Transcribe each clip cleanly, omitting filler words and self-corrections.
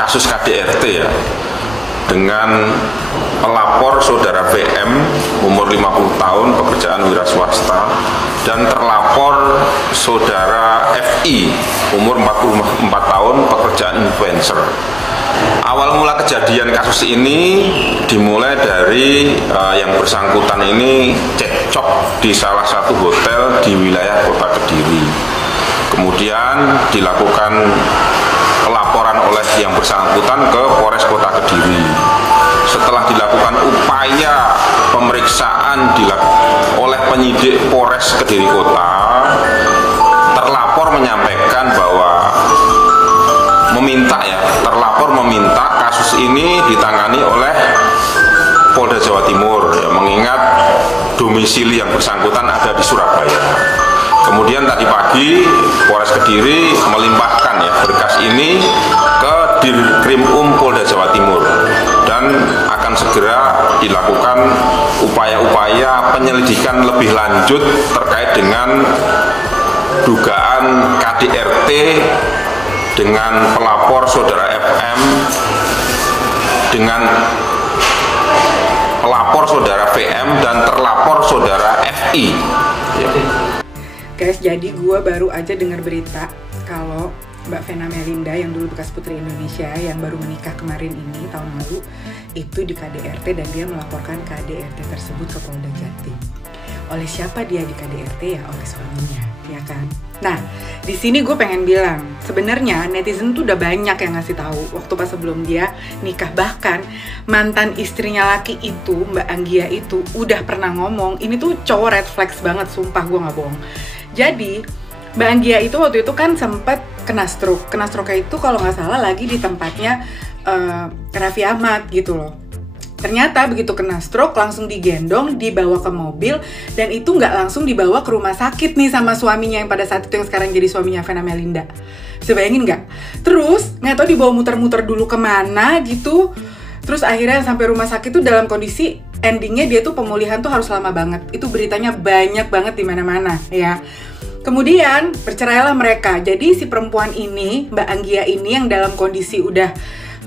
Kasus KDRT ya, dengan pelapor saudara VM umur 50 tahun pekerjaan wira swasta dan terlapor saudara FI umur 44 tahun pekerjaan influencer. Awal mula kejadian kasus ini dimulai dari yang bersangkutan ini cekcok di salah satu hotel di wilayah Kota Kediri. Kemudian dilakukan pelaporan oleh yang bersangkutan ke Polres Kota Kediri. Setelah dilakukan upaya pemeriksaan oleh penyidik Polres Kediri Kota, terlapor menyampaikan bahwa terlapor meminta kasus ini ditangani oleh Polda Jawa Timur, ya, mengingat domisili yang bersangkutan ada di Surabaya. Kemudian tadi pagi Polres Kediri melimpahkan ya berkas ini ke Dirkrimum Polda Jawa Timur dan akan segera dilakukan upaya-upaya penyelidikan lebih lanjut terkait dengan dugaan KDRT dengan pelapor saudara FM dengan pelapor saudara VM dan terlapor saudara FI. Ya. Guys, jadi gue baru aja dengar berita kalau Mbak Vena Melinda yang dulu bekas Putri Indonesia yang baru menikah kemarin ini tahun lalu itu di KDRT dan dia melaporkan KDRT tersebut ke Polda Jatim. Oleh siapa dia di KDRT? Ya oleh suaminya, ya kan? Nah, di sini gue pengen bilang sebenarnya netizen tuh udah banyak yang ngasih tahu waktu pas sebelum dia nikah, bahkan mantan istrinya laki itu Mbak Anggia itu udah pernah ngomong ini tuh cowok red flags banget, sumpah gue nggak bohong. Jadi Mbak Anggia itu waktu itu kan sempat kena stroke. Kena stroke itu kalau nggak salah lagi di tempatnya Raffi Ahmad gitu loh. Ternyata begitu kena stroke langsung digendong, dibawa ke mobil dan itu nggak langsung dibawa ke rumah sakit nih sama suaminya yang pada saat itu yang sekarang jadi suaminya Vena Melinda. Bisa bayangin nggak? Terus nggak tahu dibawa muter-muter dulu kemana gitu. Terus akhirnya sampai rumah sakit tuh dalam kondisi endingnya dia tuh pemulihan tuh harus lama banget. Itu beritanya banyak banget di mana-mana ya. Kemudian bercerailah mereka. Jadi si perempuan ini, Mbak Anggia ini yang dalam kondisi udah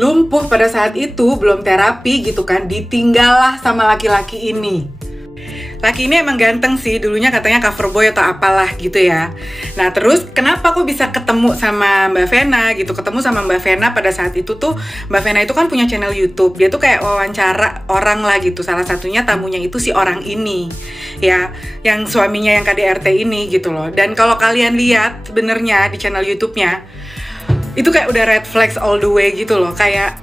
lumpuh pada saat itu, belum terapi gitu kan, ditinggallah sama laki-laki ini. Laki ini emang ganteng sih, dulunya katanya cover boy atau apalah gitu ya. Nah terus kenapa kok bisa ketemu sama Mbak Vena gitu, ketemu sama Mbak Vena pada saat itu tuh, Mbak Vena itu kan punya channel YouTube, dia tuh kayak wawancara orang lah gitu, salah satunya tamunya itu si orang ini ya, yang suaminya yang KDRT ini gitu loh. Dan kalau kalian lihat sebenarnya di channel YouTube-nya, itu kayak udah red flags all the way gitu loh, kayak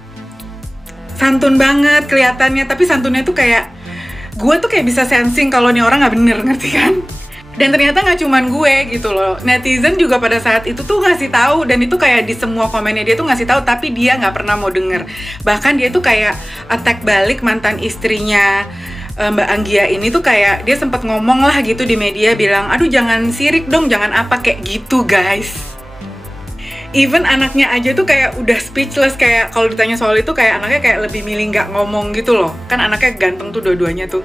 santun banget kelihatannya, tapi santunnya tuh kayak gue tuh kayak bisa sensing kalau nih orang nggak bener, ngerti kan? Dan ternyata nggak cuman gue gitu loh, netizen juga pada saat itu tuh ngasih tahu, dan itu kayak di semua komennya dia tuh ngasih tahu, tapi dia nggak pernah mau denger. Bahkan dia tuh kayak attack balik mantan istrinya Mbak Anggia ini tuh, kayak dia sempat ngomong lah gitu di media, bilang aduh jangan sirik dong, jangan apa, kayak gitu guys. Even anaknya aja tuh kayak udah speechless, kayak kalau ditanya soal itu kayak anaknya kayak lebih milih nggak ngomong gitu loh. Kan anaknya ganteng tuh dua-duanya tuh.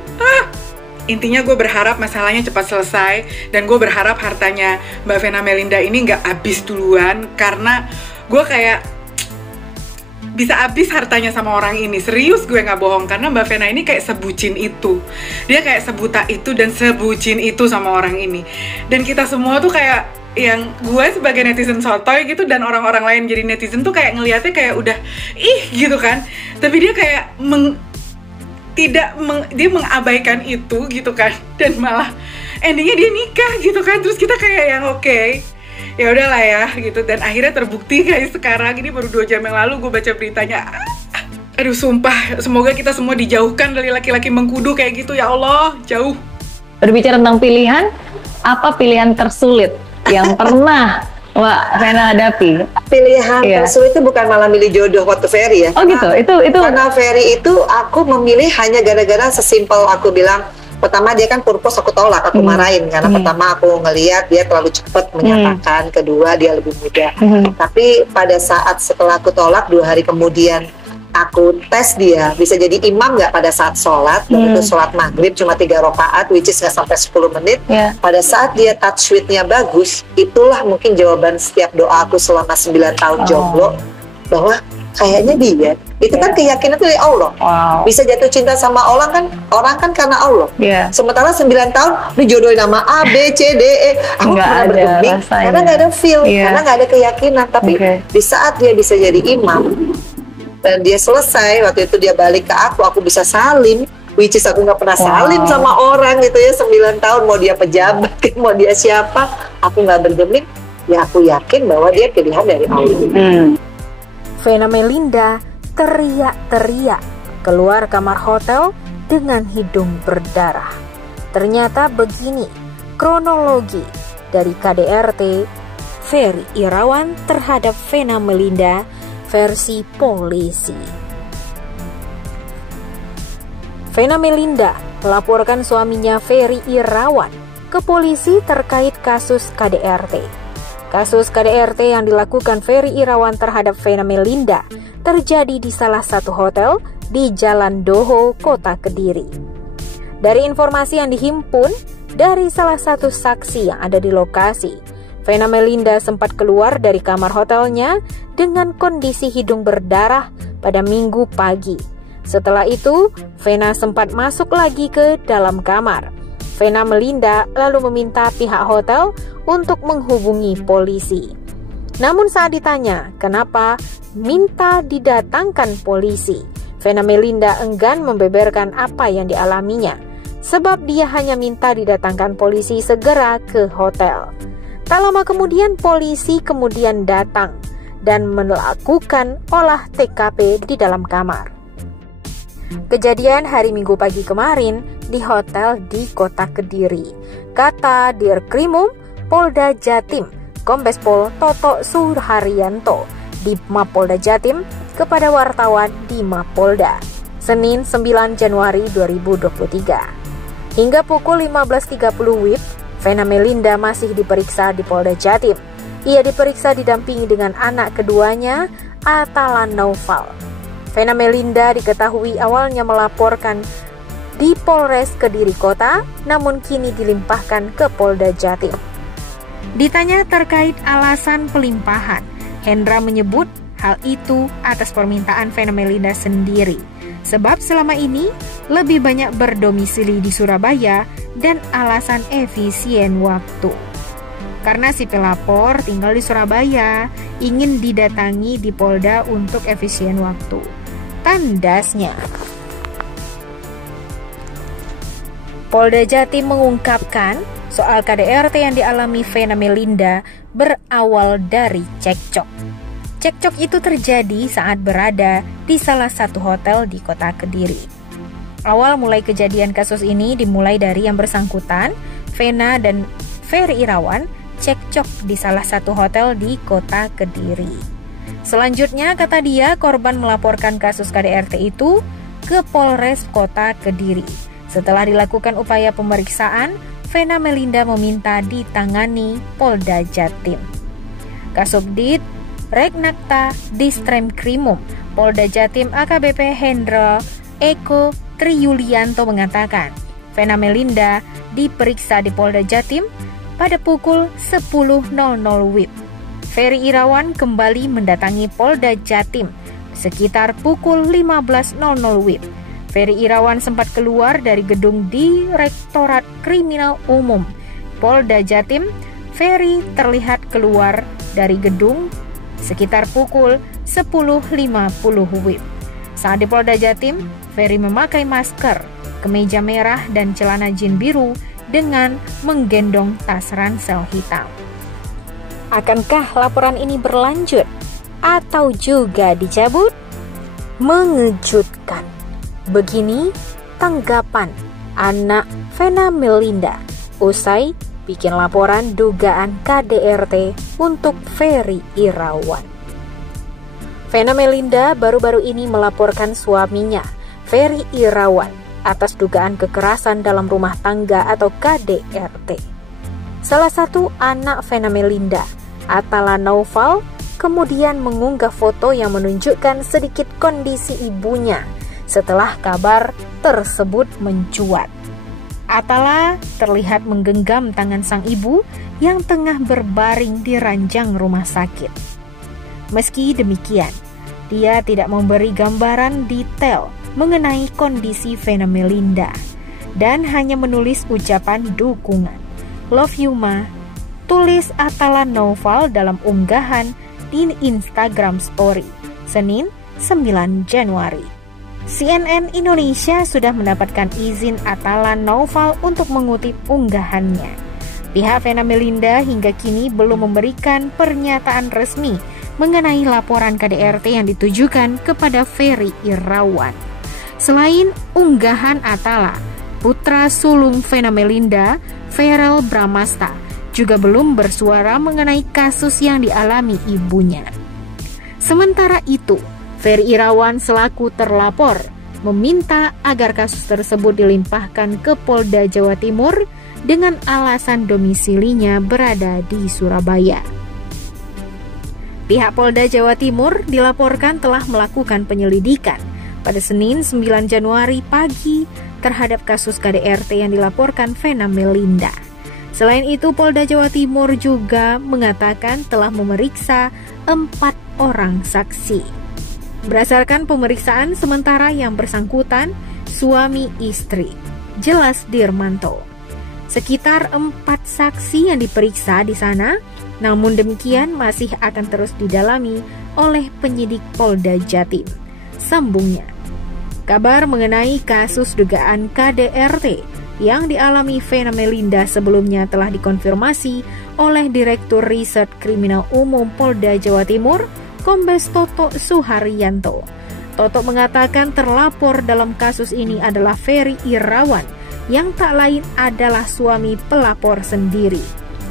Intinya gue berharap masalahnya cepat selesai, dan gue berharap hartanya Mbak Vena Melinda ini nggak habis duluan, karena gue kayak bisa habis hartanya sama orang ini. Serius gue nggak bohong, karena Mbak Vena ini kayak sebucin itu. Dia kayak sebuta itu dan sebucin itu sama orang ini. Dan kita semua tuh kayak yang gue sebagai netizen sotoy gitu, dan orang-orang lain jadi netizen tuh kayak ngelihatnya kayak udah ih gitu kan, tapi dia kayak dia mengabaikan itu gitu kan, dan malah endingnya dia nikah gitu kan. Terus kita kayak yang oke, ya udahlah ya gitu, dan akhirnya terbukti guys. Sekarang ini baru 2 jam yang lalu gue baca beritanya. Aduh sumpah, semoga kita semua dijauhkan dari laki-laki mengkudu kayak gitu, ya Allah, jauh. Berbicara tentang pilihan, apa pilihan tersulit yang pernah Mbak Vena hadapi? Pilihan tersulit itu bukan malah milih jodoh waktu Ferry ya. Oh gitu, itu karena Ferry itu aku memilih hanya gara-gara sesimpel aku bilang, pertama dia kan purpose aku tolak, aku marahin karena pertama aku ngelihat dia terlalu cepat menyatakan, kedua dia lebih muda. Tapi pada saat setelah aku tolak 2 hari kemudian aku tes dia bisa jadi imam nggak pada saat sholat, dan itu sholat maghrib cuma 3 rakaat, which is nggak sampai 10 menit. Pada saat dia touch with-nya bagus, itulah mungkin jawaban setiap doa aku selama 9 tahun jomblo. bahwa kayaknya dia itu kan keyakinan itu dari Allah. Bisa jatuh cinta sama orang kan karena Allah. Sementara 9 tahun dijodohin sama A, B, C, D, E. Aku pernah bergeming karena nggak ada feel, karena nggak ada keyakinan. Tapi di saat dia bisa jadi imam dan dia selesai, waktu itu dia balik ke aku bisa salim. Which is aku nggak pernah salim sama orang gitu ya, 9 tahun, mau dia pejabat, mau dia siapa, aku nggak bergeming. Ya aku yakin bahwa dia pilihan dari Allah. Vena Melinda teriak-teriak keluar kamar hotel dengan hidung berdarah. Ternyata begini kronologi dari KDRT Ferry Irawan terhadap Vena Melinda versi polisi. Vena Melinda melaporkan suaminya Ferry Irawan ke polisi terkait kasus KDRT. Kasus KDRT yang dilakukan Ferry Irawan terhadap Vena Melinda terjadi di salah satu hotel di Jalan Doho, Kota Kediri. Dari informasi yang dihimpun dari salah satu saksi yang ada di lokasi, Vena Melinda sempat keluar dari kamar hotelnya dengan kondisi hidung berdarah pada Minggu pagi. Setelah itu, Vena sempat masuk lagi ke dalam kamar. Vena Melinda lalu meminta pihak hotel untuk menghubungi polisi. Namun saat ditanya kenapa minta didatangkan polisi, Vena Melinda enggan membeberkan apa yang dialaminya, sebab dia hanya minta didatangkan polisi segera ke hotel. Tak lama kemudian polisi kemudian datang dan melakukan olah TKP di dalam kamar. Kejadian hari Minggu pagi kemarin di hotel di Kota Kediri, kata Dirkrimum Polda Jatim Kombes Pol Toto Suharyanto di Mapolda Jatim kepada wartawan di Mapolda Senin 9 Januari 2023. Hingga pukul 15.30 WIB, Vena Melinda masih diperiksa di Polda Jatim. Ia diperiksa didampingi dengan anak keduanya, Atala Naufal. Vena Melinda diketahui awalnya melaporkan di Polres Kediri Kota, namun kini dilimpahkan ke Polda Jatim. Ditanya terkait alasan pelimpahan, Hendra menyebut hal itu atas permintaan Vena Melinda sendiri, sebab selama ini lebih banyak berdomisili di Surabaya dan alasan efisien waktu. Karena si pelapor tinggal di Surabaya, ingin didatangi di Polda untuk efisien waktu. Tandasnya. Polda Jatim mengungkapkan soal KDRT yang dialami Vena Melinda berawal dari cekcok. Cekcok itu terjadi saat berada di salah satu hotel di Kota Kediri. Awal mulai kejadian kasus ini dimulai dari yang bersangkutan, Vena dan Ferry Irawan, cekcok di salah satu hotel di Kota Kediri. Selanjutnya, kata dia, korban melaporkan kasus KDRT itu ke Polres Kota Kediri. Setelah dilakukan upaya pemeriksaan, Vena Melinda meminta ditangani Polda Jatim. Kasubdit Regnakta Distremkrimum Polda Jatim AKBP Hendra Eko Triyulianto mengatakan, Vena Melinda diperiksa di Polda Jatim pada pukul 10.00 WIB. Ferry Irawan kembali mendatangi Polda Jatim sekitar pukul 15.00 WIB. Ferry Irawan sempat keluar dari gedung Direktorat Kriminal Umum Polda Jatim. Ferry terlihat keluar dari gedung sekitar pukul 10.50 WIB. Saat di Polda Jatim, Ferry memakai masker, kemeja merah dan celana jin biru dengan menggendong tas ransel hitam. Akankah laporan ini berlanjut atau juga dicabut? Mengejutkan. Begini tanggapan anak Vena Melinda usai bikin laporan dugaan KDRT untuk Ferry Irawan. Vena Melinda baru-baru ini melaporkan suaminya, Ferry Irawan, atas dugaan kekerasan dalam rumah tangga atau KDRT. Salah satu anak Vena Melinda, Atala Naufal, kemudian mengunggah foto yang menunjukkan sedikit kondisi ibunya setelah kabar tersebut mencuat. Atala terlihat menggenggam tangan sang ibu yang tengah berbaring di ranjang rumah sakit. Meski demikian, dia tidak memberi gambaran detail mengenai kondisi Vena Melinda dan hanya menulis ucapan dukungan. Love you ma, tulis Atala Naufal dalam unggahan di Instagram Story, Senin 9 Januari. CNN Indonesia sudah mendapatkan izin Atala Naufal untuk mengutip unggahannya. Pihak Vena Melinda hingga kini belum memberikan pernyataan resmi mengenai laporan KDRT yang ditujukan kepada Ferry Irawan. Selain unggahan Atala, putra sulung Vena Melinda, Verrell Bramasta, juga belum bersuara mengenai kasus yang dialami ibunya. Sementara itu, Ferry Irawan selaku terlapor meminta agar kasus tersebut dilimpahkan ke Polda Jawa Timur dengan alasan domisilinya berada di Surabaya. Pihak Polda Jawa Timur dilaporkan telah melakukan penyelidikan pada Senin 9 Januari pagi terhadap kasus KDRT yang dilaporkan Vena Melinda. Selain itu, Polda Jawa Timur juga mengatakan telah memeriksa 4 orang saksi. Berdasarkan pemeriksaan sementara yang bersangkutan, suami istri, Jelas Dirmanto. Sekitar 4 saksi yang diperiksa di sana, namun demikian masih akan terus didalami oleh penyidik Polda Jatim. Sambungnya, kabar mengenai kasus dugaan KDRT yang dialami Vena Melinda sebelumnya telah dikonfirmasi oleh Direktur Riset Kriminal Umum Polda Jawa Timur, Kombes Toto Suharyanto. Toto mengatakan terlapor dalam kasus ini adalah Ferry Irawan, yang tak lain adalah suami pelapor sendiri.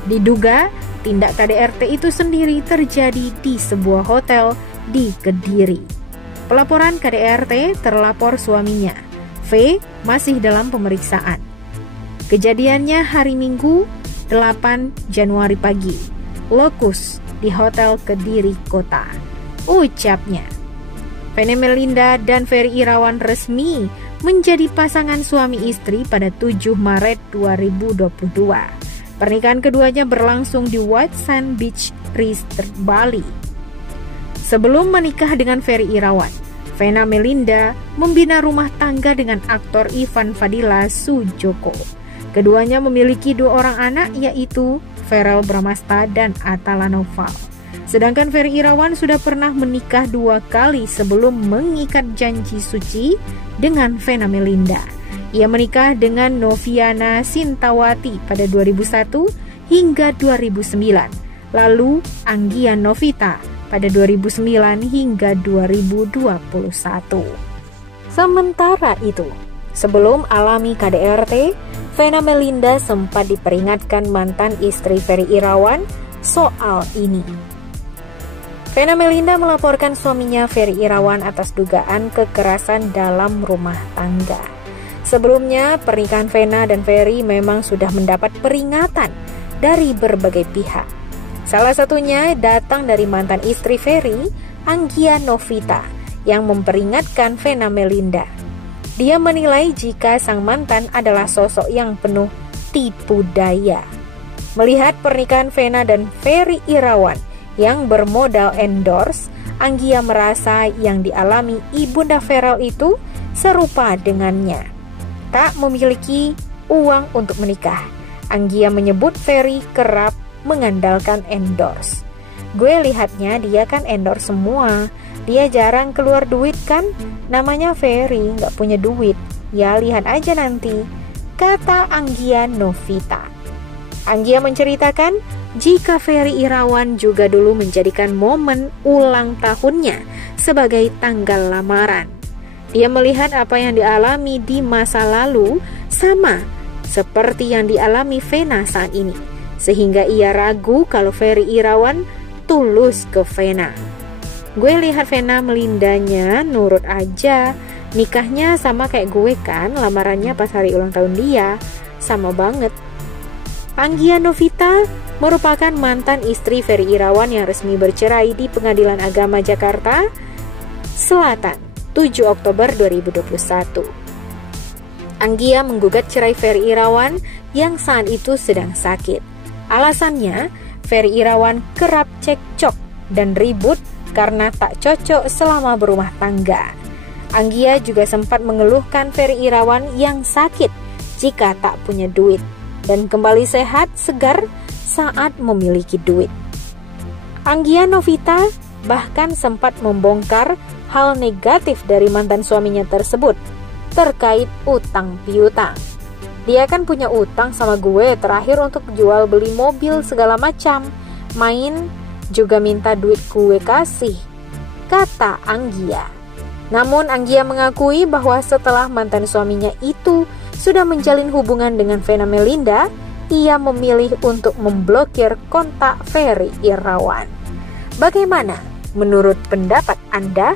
Diduga tindak KDRT itu sendiri terjadi di sebuah hotel di Kediri. Pelaporan KDRT terlapor suaminya, V, masih dalam pemeriksaan. Kejadiannya hari Minggu 8 Januari pagi. Lokus di Hotel Kediri Kota. Ucapnya, Vena Melinda dan Ferry Irawan resmi menjadi pasangan suami istri pada 7 Maret 2022. Pernikahan keduanya berlangsung di White Sand Beach Resort, Bali. Sebelum menikah dengan Ferry Irawan, Vena Melinda membina rumah tangga dengan aktor Ivan Fadila Sujoko. Keduanya memiliki 2 orang anak, yaitu Verrell Bramasta dan Atala Naufal. Sedangkan Ferry Irawan sudah pernah menikah 2 kali sebelum mengikat janji suci dengan Vena Melinda. Ia menikah dengan Noviana Sintawati pada 2001 hingga 2009. Lalu Anggia Novita pada 2009 hingga 2021. Sementara itu, sebelum alami KDRT, Vena Melinda sempat diperingatkan mantan istri Ferry Irawan soal ini. Vena Melinda melaporkan suaminya Ferry Irawan atas dugaan kekerasan dalam rumah tangga. Sebelumnya, pernikahan Vena dan Ferry memang sudah mendapat peringatan dari berbagai pihak. Salah satunya datang dari mantan istri Ferry, Anggia Novita, yang memperingatkan Vena Melinda. Dia menilai jika sang mantan adalah sosok yang penuh tipu daya. Melihat pernikahan Vena dan Ferry Irawan yang bermodal endorse, Anggia merasa yang dialami ibunda Verrell itu serupa dengannya. Tak memiliki uang untuk menikah. Anggia menyebut Ferry kerap mengandalkan endorse. Gue lihatnya dia kan endorse semua. Dia jarang keluar duit kan? Namanya Ferry, gak punya duit. Ya lihat aja nanti, kata Anggia Novita. Anggia menceritakan jika Ferry Irawan juga dulu menjadikan momen ulang tahunnya sebagai tanggal lamaran. Dia melihat apa yang dialami di masa lalu sama seperti yang dialami Vena saat ini, sehingga ia ragu kalau Ferry Irawan tulus ke Vena. Gue lihat Vena Melindanya nurut aja, nikahnya sama kayak gue kan, lamarannya pas hari ulang tahun dia, sama banget. Anggia Novita merupakan mantan istri Ferry Irawan yang resmi bercerai di Pengadilan Agama Jakarta Selatan 7 Oktober 2021. Anggia menggugat cerai Ferry Irawan yang saat itu sedang sakit. Alasannya, Ferry Irawan kerap cekcok dan ribut karena tak cocok selama berumah tangga. Anggia juga sempat mengeluhkan Ferry Irawan yang sakit jika tak punya duit dan kembali sehat segar saat memiliki duit. Anggia Novita bahkan sempat membongkar hal negatif dari mantan suaminya tersebut terkait utang piutang. Dia kan punya utang sama gue terakhir untuk jual beli mobil segala macam, main juga minta duit gue kasih, kata Anggia. Namun Anggia mengakui bahwa setelah mantan suaminya itu sudah menjalin hubungan dengan Vena Melinda, ia memilih untuk memblokir kontak Ferry Irawan. Bagaimana menurut pendapat Anda?